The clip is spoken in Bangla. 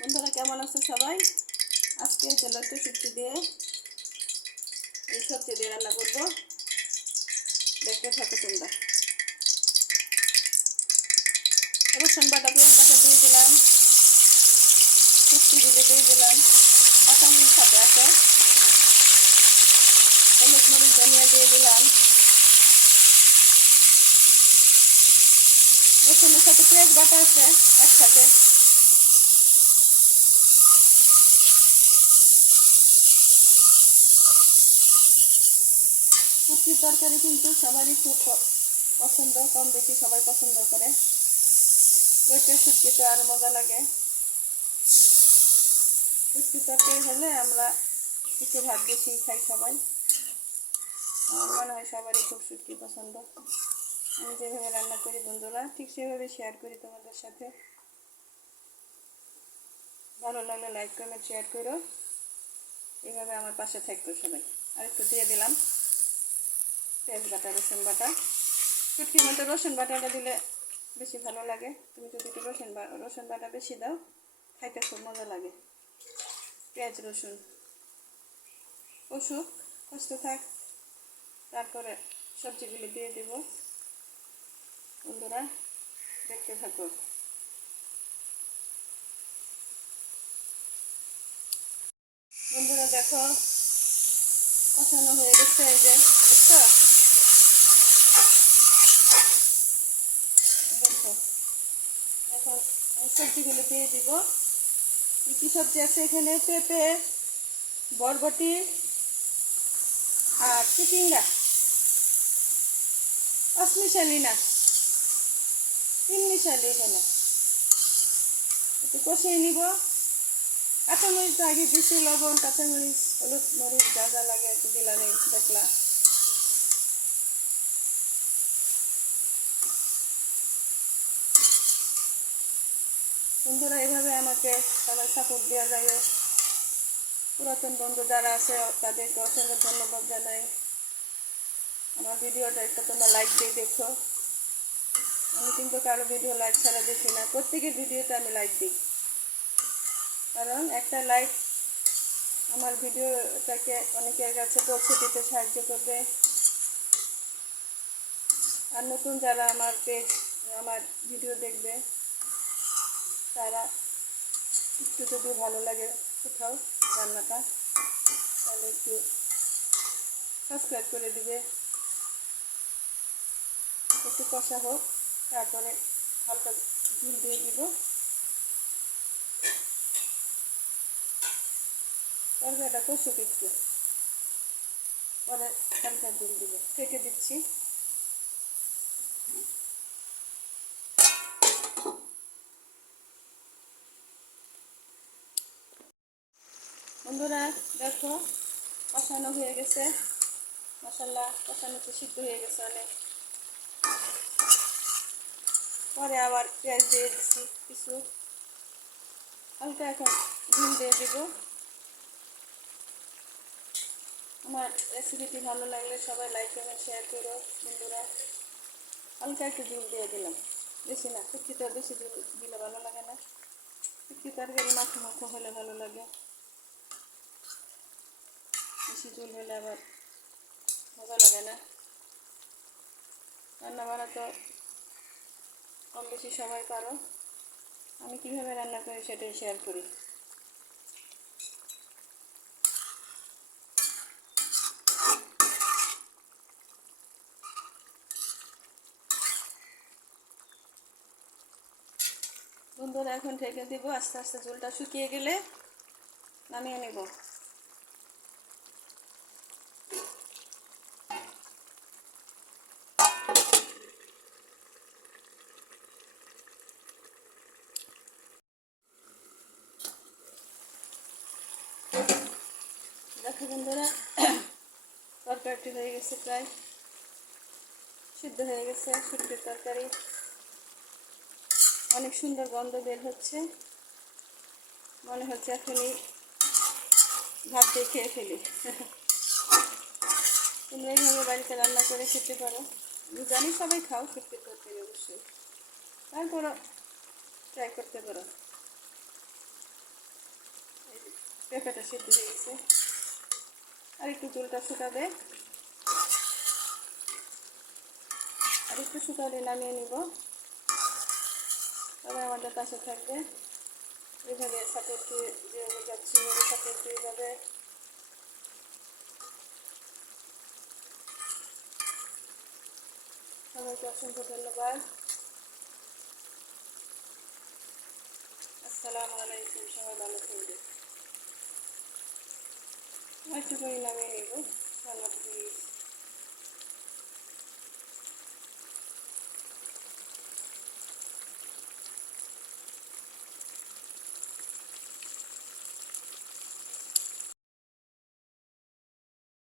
বন্ধুরা কেমন আছে সবাই? আজকে লট্টু শুটকি দিয়ে এই সবজি দিয়ে রান্না করবো, দেখতে থাকো তোমরা। রসুন বাটা, পেঁয়াজ বাটা দিয়ে দিলাম, শুটকিগুলো দিয়ে দিলাম, কাঁচামরিচ সাথে আছে, হলুদ মরিচ ধনিয়া দিয়ে দিলাম, রসুনের সাথে পেঁয়াজ বাটা আছে একসাথে। শুটকির তরকারি কিন্তু সবারই খুব পছন্দ, কম বেশি সবাই পছন্দ করে। পেটের শুটকি তো আরও মজা লাগে। শুটকি তরকারি হলে আমরা একটু ভাত বেশি খাই সবাই। আমার মনে হয় সবারই খুব শুটকি পছন্দ। আমি যেভাবে রান্না করি বন্ধুরা ঠিক সেভাবে শেয়ার করি তোমাদের সাথে। ভালো লাগলে লাইক কমেন্ট শেয়ার করো, এইভাবে আমার পাশে থাকতো সবাই। আর একটু দিয়ে দিলাম পেঁয়াজ বাটা, রসুন বাটা। শুটকির মধ্যে রসুন বাটাটা দিলে বেশি ভালো লাগে। তুমি যদি একটু রসুন বাটা বেশি দাও, খাইতে খুব মজা লাগে। পেঁয়াজ রসুন কষুক, কষতে থাক, তারপরে সবজিগুলো দিয়ে দেব। বন্ধুরা দেখতে থাকো। বন্ধুরা দেখো কষানো হয়ে গেছে, এই যে দেখছো, দেখো এখন সবজিগুলো দিয়ে দিব। কী সবজি আছে এখানে? পেঁপে, বরবটি আর চিচিঙ্গা, পাঁচমিশালি না, তিনমিশালি। এখানে একটু কষিয়ে নিব। কাঁচামরিচ তো আগে দিচ্ছি, লবণ, কাঁচামরিচ, হলুদ মরিচ যা যা লাগে একটু দিলাম, দেখলা। বন্ধুরা এভাবে আমাকে সবাই সাপোর্ট দেওয়া যায়। পুরাতন বন্ধু যারা আছে তাদেরকে অসংখ্য ধন্যবাদ জানাই। আমার ভিডিওটা একটু তোমরা লাইক দিয়ে দেখো। আমি কিন্তু কারো ভিডিও লাইক ছাড়া দেখি না, প্রত্যেকের ভিডিওতে আমি লাইক দিই, কারণ একটা লাইক আমার ভিডিওটাকে অনেকের কাছে পৌঁছে দিতে সাহায্য করবে। আর নতুন যারা আমার আমার ভিডিও দেখবে, তারা একটু যদি ভালো লাগে কোথাও রান্নাটা, তাহলে একটু সাবস্ক্রাইব করে দিবে। একটু কষা হোক, তারপরে হালকা ঝুল দিয়ে দিব। তরকারিটা কষুক একটু, পরে হালকা ঝুল দিব। কেটে দিচ্ছি। বন্ধুরা দেখো কষানো হয়ে গেছে, মশলা কষানোতে সিদ্ধ হয়ে গেছে অনেক। পরে আবার পেঁয়াজ দিয়ে দিচ্ছি কিছু, হালকা এখন ঝুল দিয়ে দেব। আমার রেসিপিটি ভালো লাগলে সবাই লাইক কমেন্ট শেয়ার করো বন্ধুরা। হালকা একটু ঝুল দিয়ে দিলাম, বেশি না। শুটকি তো বেশি ঝুল দিলে ভালো লাগে না, শুটকি তরকারি মাখো মাখো হলে ভালো লাগে। বেশি ঝুল হলে আবার মজা লাগে না। রান্না বান্না তো কম বেশি সবাই পারো, আমি কীভাবে রান্না করি সেটাই শেয়ার করি। বন্ধুরা এখন ঢেকে দিব, আস্তে আস্তে ঝোলটা শুকিয়ে গেলে নামিয়ে নেব। দেখো বন্ধুরা তরকারিটি হয়ে গেছে, প্রায় সিদ্ধ হয়ে গেছে। শুটকির তরকারি অনেক সুন্দর গন্ধ বের হচ্ছে, মনে হচ্ছে এখনই ভাত দিয়ে খেয়ে ফেলি। তোমরা এইভাবে বাড়িতে রান্না করে খেতে পারো। আমি জানি সবাই খাও শুটকির তরকারি, অবশ্যই তারপরও ট্রাই করতে পারো। পেঁপেটা সিদ্ধ হয়ে গেছে, আর একটু ঝোলটা শুকাবে, আর একটু শুকালে নামিয়ে নিব। তবে আমাদের পাশে থাকবে, এইভাবে সাপোর্ট দিয়ে যেভাবে যাচ্ছি ওভাবে সাপোর্ট দিয়ে যাবে। সবাইকে অসংখ্য ধন্যবাদ। আসসালামু আলাইকুম, সবাই ভালো থাকবে। একটু করে নামিয়ে নেব, রান্নাটা হয়ে গেছে।